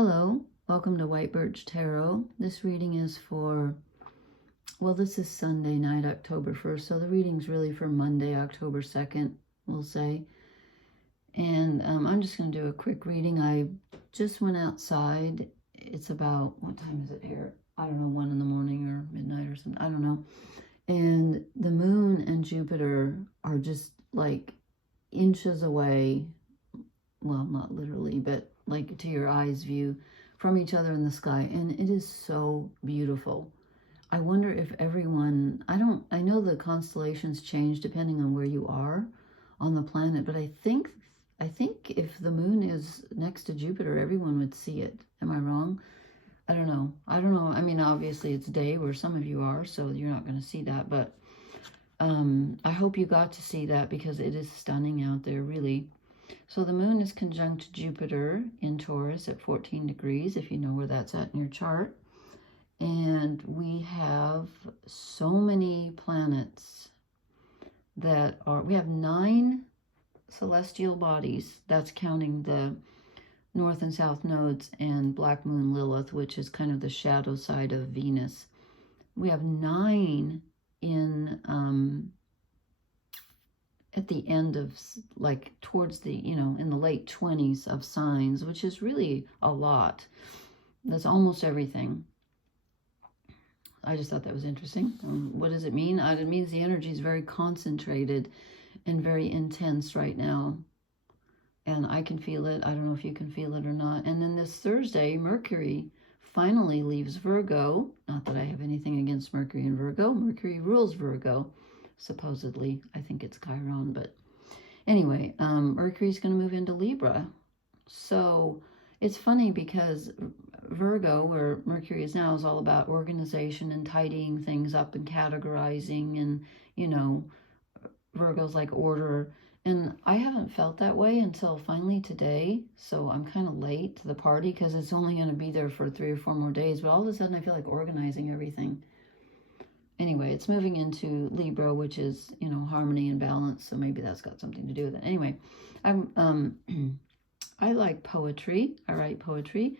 Hello, welcome to White Birch Tarot. This reading is for, well, this is Sunday night, October 1st, so the reading's really for Monday, October 2nd, we'll say. And I'm just going to do a quick reading. I just went outside. It's about, what time is it here? I don't know, 1 in the morning or midnight or something. I don't know. And the moon and Jupiter are just like inches away. Well, not literally, but like to your eyes view from each other in the sky. And it is so beautiful. I wonder if everyone, I know the constellations change depending on where you are on the planet, but I think if the moon is next to Jupiter, everyone would see it. Am I wrong? I don't know. I mean, obviously it's day where some of you are, so you're not going to see that, but I hope you got to see that because it is stunning out there, really. So the moon is conjunct Jupiter in Taurus at 14 degrees, if you know where that's at in your chart. And we have so many planets that are, we have 9 celestial bodies. That's counting the north and south nodes and black moon Lilith, which is kind of the shadow side of Venus. We have 9 in at the end of, like, towards the, in the late 20s of signs, which is really a lot. That's almost everything. I just thought that was interesting. What does it mean? It means the energy is very concentrated and very intense right now. And I can feel it. I don't know if you can feel it or not. And then this Thursday, Mercury finally leaves Virgo. Not that I have anything against Mercury and Virgo. Mercury rules Virgo. Supposedly, I think it's Chiron, but anyway, Mercury's going to move into Libra. So it's funny because Virgo, where Mercury is now, is all about organization and tidying things up and categorizing, and Virgo's like order. And I haven't felt that way until finally today, so I'm kind of late to the party because it's only going to be there for 3 or 4 more days, but all of a sudden I feel like organizing everything. Anyway, it's moving into Libra, which is, harmony and balance. So maybe that's got something to do with it. Anyway, I like poetry. I write poetry.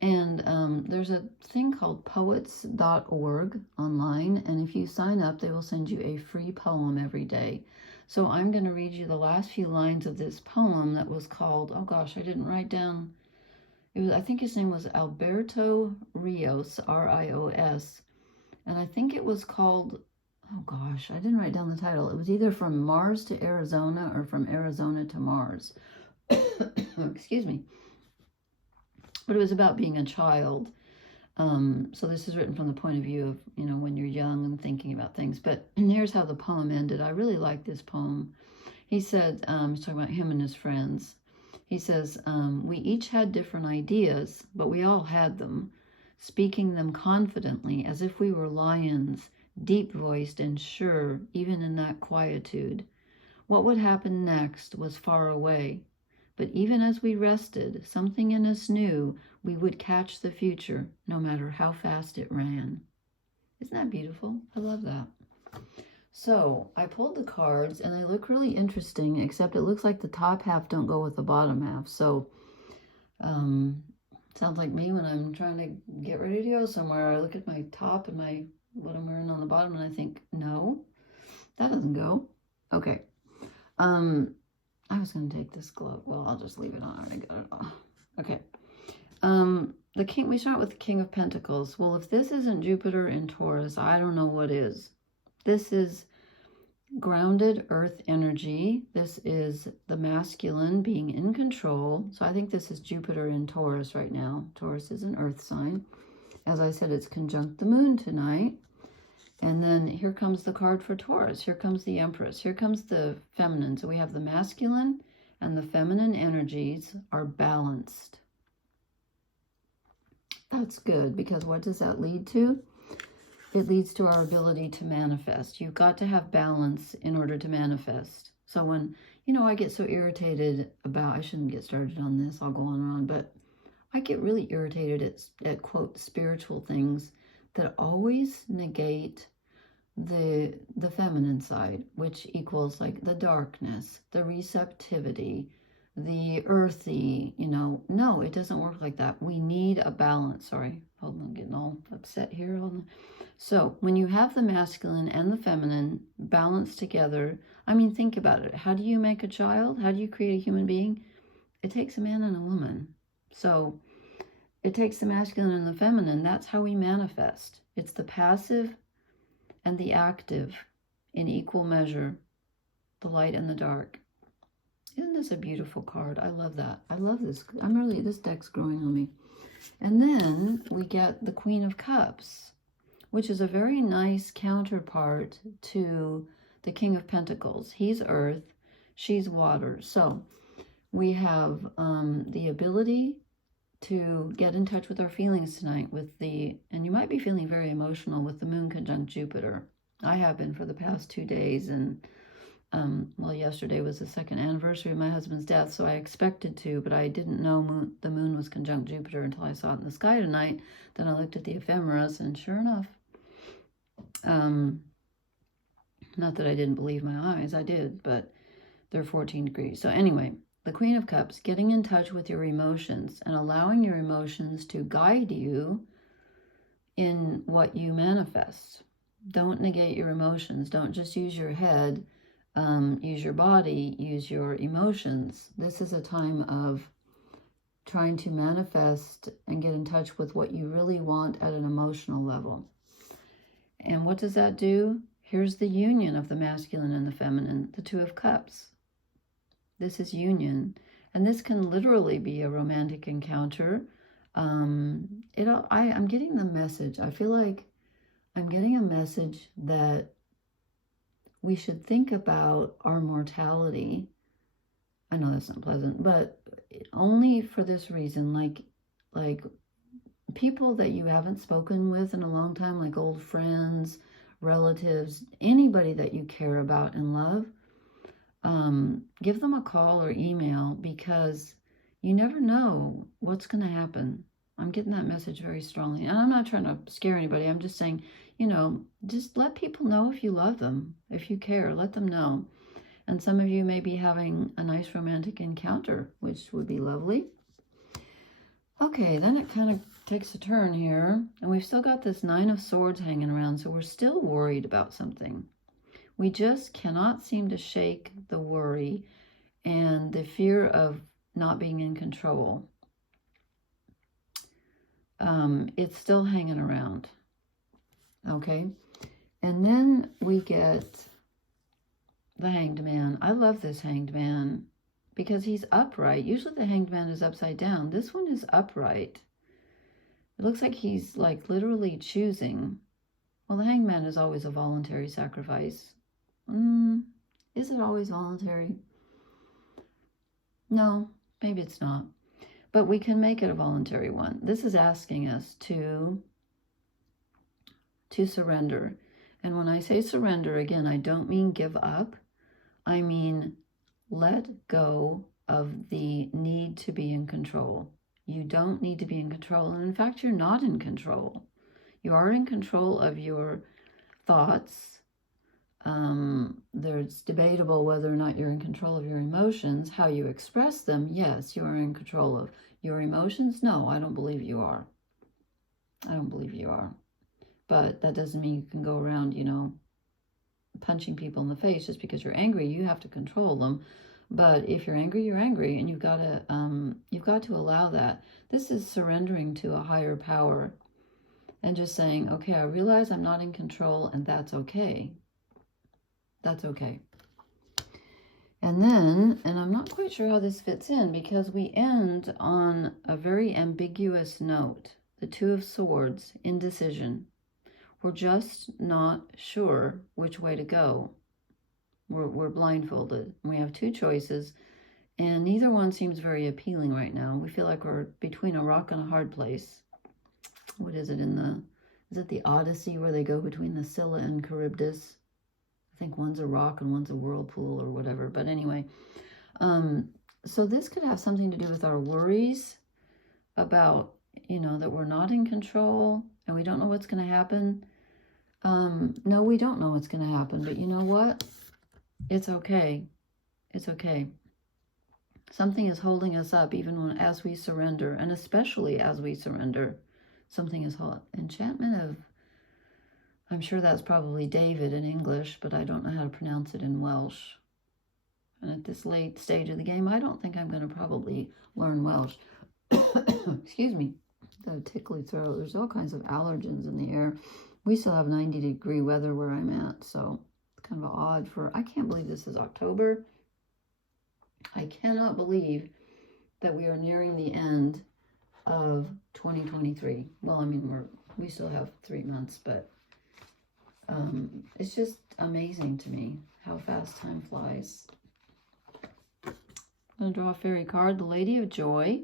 And there's a thing called poets.org online. And if you sign up, they will send you a free poem every day. So I'm going to read you the last few lines of this poem that was called, oh gosh, I didn't write down. I think his name was Alberto Rios, R-I-O-S. And I think it was called, oh gosh, I didn't write down the title. It was either From Mars to Arizona or From Arizona to Mars. Excuse me. But it was about being a child. So this is written from the point of view of, when you're young and thinking about things. But here's how the poem ended. I really like this poem. He said, he's talking about him and his friends. He says, we each had different ideas, but we all had them. Speaking them confidently as if we were lions, deep-voiced and sure, even in that quietude. What would happen next was far away, but even as we rested, something in us knew we would catch the future, no matter how fast it ran. Isn't that beautiful? I love that. So I pulled the cards, and they look really interesting, except it looks like the top half don't go with the bottom half. So, sounds like me when I'm trying to get ready to go somewhere. I look at my top and what I'm wearing on the bottom, and I think, no, that doesn't go. Okay. I was going to take this glove. Well, I'll just leave it on. I already got it off. Okay. We start with the King of Pentacles. Well, if this isn't Jupiter in Taurus, I don't know what is. This is grounded earth energy. This is the masculine being in control. So I think this is Jupiter in Taurus right now. Taurus is an earth sign. As I said, it's conjunct the moon tonight. And then here comes the card for Taurus. Here comes the Empress. Here comes the feminine. So we have the masculine and the feminine energies are balanced. That's good, because what does that lead to? It leads to our ability to manifest. You've got to have balance in order to manifest. So when, I get so irritated about, I shouldn't get started on this, I'll go on and on, but I get really irritated at quote, spiritual things that always negate the feminine side, which equals like the darkness, the receptivity, the earthy, you know. No, it doesn't work like that. We need a balance. Sorry, hold on, I'm getting all upset here. Hold on. So when you have the masculine and the feminine balanced together, I mean, think about it. How do you make a child? How do you create a human being? It takes a man and a woman. So it takes the masculine and the feminine. That's how we manifest. It's the passive and the active in equal measure, the light and the dark. Isn't this a beautiful card? I love that. I love this. This deck's growing on me. And then we get the Queen of Cups, which is a very nice counterpart to the King of Pentacles. He's earth, she's water. So we have the ability to get in touch with our feelings tonight and you might be feeling very emotional with the moon conjunct Jupiter. I have been for the past 2 days, and well, yesterday was the 2nd anniversary of my husband's death, so I expected to, but I didn't know the moon was conjunct Jupiter until I saw it in the sky tonight. Then I looked at the ephemeris, and sure enough, not that I didn't believe my eyes, I did, but they're 14 degrees. So anyway, the Queen of Cups, getting in touch with your emotions and allowing your emotions to guide you in what you manifest. Don't negate your emotions. Don't just use your head. Use your body, use your emotions. This is a time of trying to manifest and get in touch with what you really want at an emotional level. And what does that do? Here's the union of the masculine and the feminine, the Two of Cups. This is union. And this can literally be a romantic encounter. I'm getting the message. I feel like I'm getting a message that we should think about our mortality. I know that's not pleasant, but only for this reason, like people that you haven't spoken with in a long time, like old friends, relatives, anybody that you care about and love, give them a call or email, because you never know what's going to happen. I'm getting that message very strongly. And I'm not trying to scare anybody. I'm just saying, you know, just let people know if you love them, if you care, let them know. And some of you may be having a nice romantic encounter, which would be lovely. Okay, then it kind of takes a turn here. And we've still got this Nine of Swords hanging around, so we're still worried about something. We just cannot seem to shake the worry and the fear of not being in control. It's still hanging around. Okay, and then we get the Hanged Man. I love this Hanged Man because he's upright. Usually the Hanged Man is upside down. This one is upright. It looks like he's like literally choosing. Well, the Hanged Man is always a voluntary sacrifice. Is it always voluntary? No, maybe it's not. But we can make it a voluntary one. This is asking us to surrender. And when I say surrender, again, I don't mean give up. I mean let go of the need to be in control. You don't need to be in control. And in fact, you're not in control. You are in control of your thoughts. It's debatable whether or not you're in control of your emotions. How you express them, yes, you are in control of. Your emotions, no, I don't believe you are. I don't believe you are. But that doesn't mean you can go around, you know, punching people in the face just because you're angry. You have to control them. But if you're angry, you're angry, and you've got to allow that. This is surrendering to a higher power and just saying, okay, I realize I'm not in control, and that's okay. That's okay. And then, and I'm not quite sure how this fits in, because we end on a very ambiguous note. The Two of Swords, indecision. We're just not sure which way to go. We're blindfolded. We have two choices, and neither one seems very appealing right now. We feel like we're between a rock and a hard place. What is it is it the Odyssey, where they go between the Scylla and Charybdis? I think one's a rock and one's a whirlpool or whatever. But anyway, so this could have something to do with our worries about, you know, that we're not in control and we don't know what's going to happen. No, we don't know what's going to happen, but you know what? It's okay. It's okay. Something is holding us up even as we surrender, and especially as we surrender. Something is enchantment of, I'm sure that's probably David in English, but I don't know how to pronounce it in Welsh. And at this late stage of the game, I don't think I'm going to probably learn Welsh. Excuse me. Got a tickly throat. There's all kinds of allergens in the air. We still have 90-degree weather where I'm at, so it's kind of odd for, I can't believe this is October. I cannot believe that we are nearing the end of 2023. Well, I mean, we still have 3 months, but it's just amazing to me how fast time flies. I'm going to draw a fairy card, the Lady of Joy.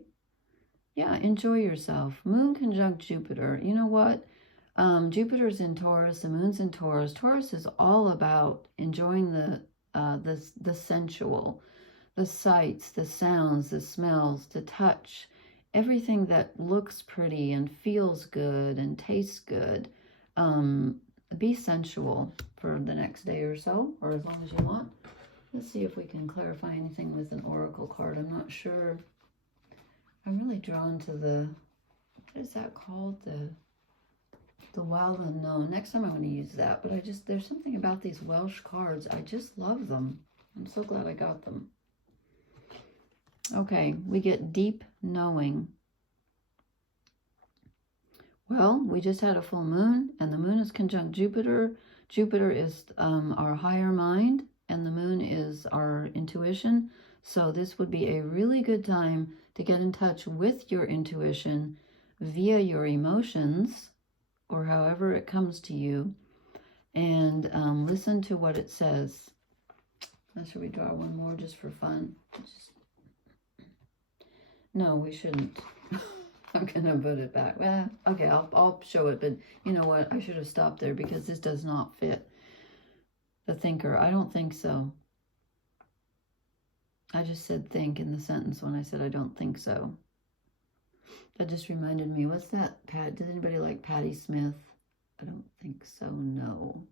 Yeah, enjoy yourself. Moon conjunct Jupiter. You know what? Jupiter's in Taurus, the moon's in Taurus. Taurus is all about enjoying the sensual, the sights, the sounds, the smells, the touch, everything that looks pretty and feels good and tastes good. Be sensual for the next day or so, or as long as you want. Let's see if we can clarify anything with an oracle card. I'm not sure. I'm really drawn to the, what is that called? The Wild Unknown. Next time I want to use that, but there's something about these Welsh cards. I just love them. I'm so glad I got them. Okay, we get deep knowing. Well, we just had a full moon, and the moon is conjunct Jupiter. Jupiter is our higher mind, and the moon is our intuition. So this would be a really good time to get in touch with your intuition via your emotions, or however it comes to you, and listen to what it says. Should we draw one more just for fun? No, we shouldn't. I'm gonna put it back. Well, okay, I'll show it, but you know what? I should have stopped there because this does not fit the thinker. I don't think so. I just said think in the sentence when I said I don't think so. That just reminded me, what's that? Does anybody like Patti Smith? I don't think so, no.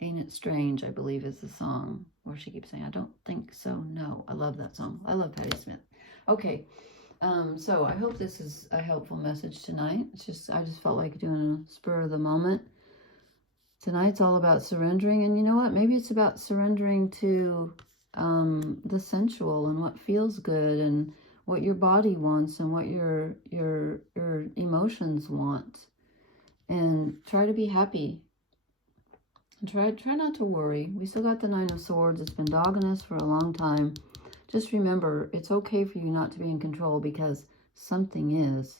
Ain't It Strange, I believe, is the song where she keeps saying, I don't think so, no. I love that song. I love Patti Smith. Okay, so I hope this is a helpful message tonight. I just felt like doing a spur of the moment. Tonight's all about surrendering, and you know what? Maybe it's about surrendering to the sensual and what feels good and what your body wants and what your emotions want, and try to be happy. And try not to worry. We still got the Nine of Swords. It's been dogging us for a long time. Just remember, it's okay for you not to be in control because something is.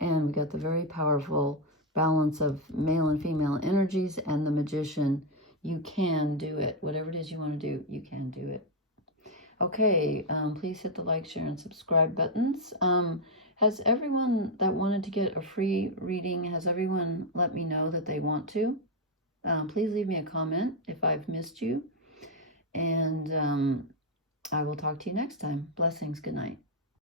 And we got the very powerful balance of male and female energies and the Magician. You can do it. Whatever it is you want to do, you can do it. Okay, please hit the like, share, and subscribe buttons. Has everyone that wanted to get a free reading, has everyone let me know that they want to? Please leave me a comment if I've missed you. And I will talk to you next time. Blessings. Good night.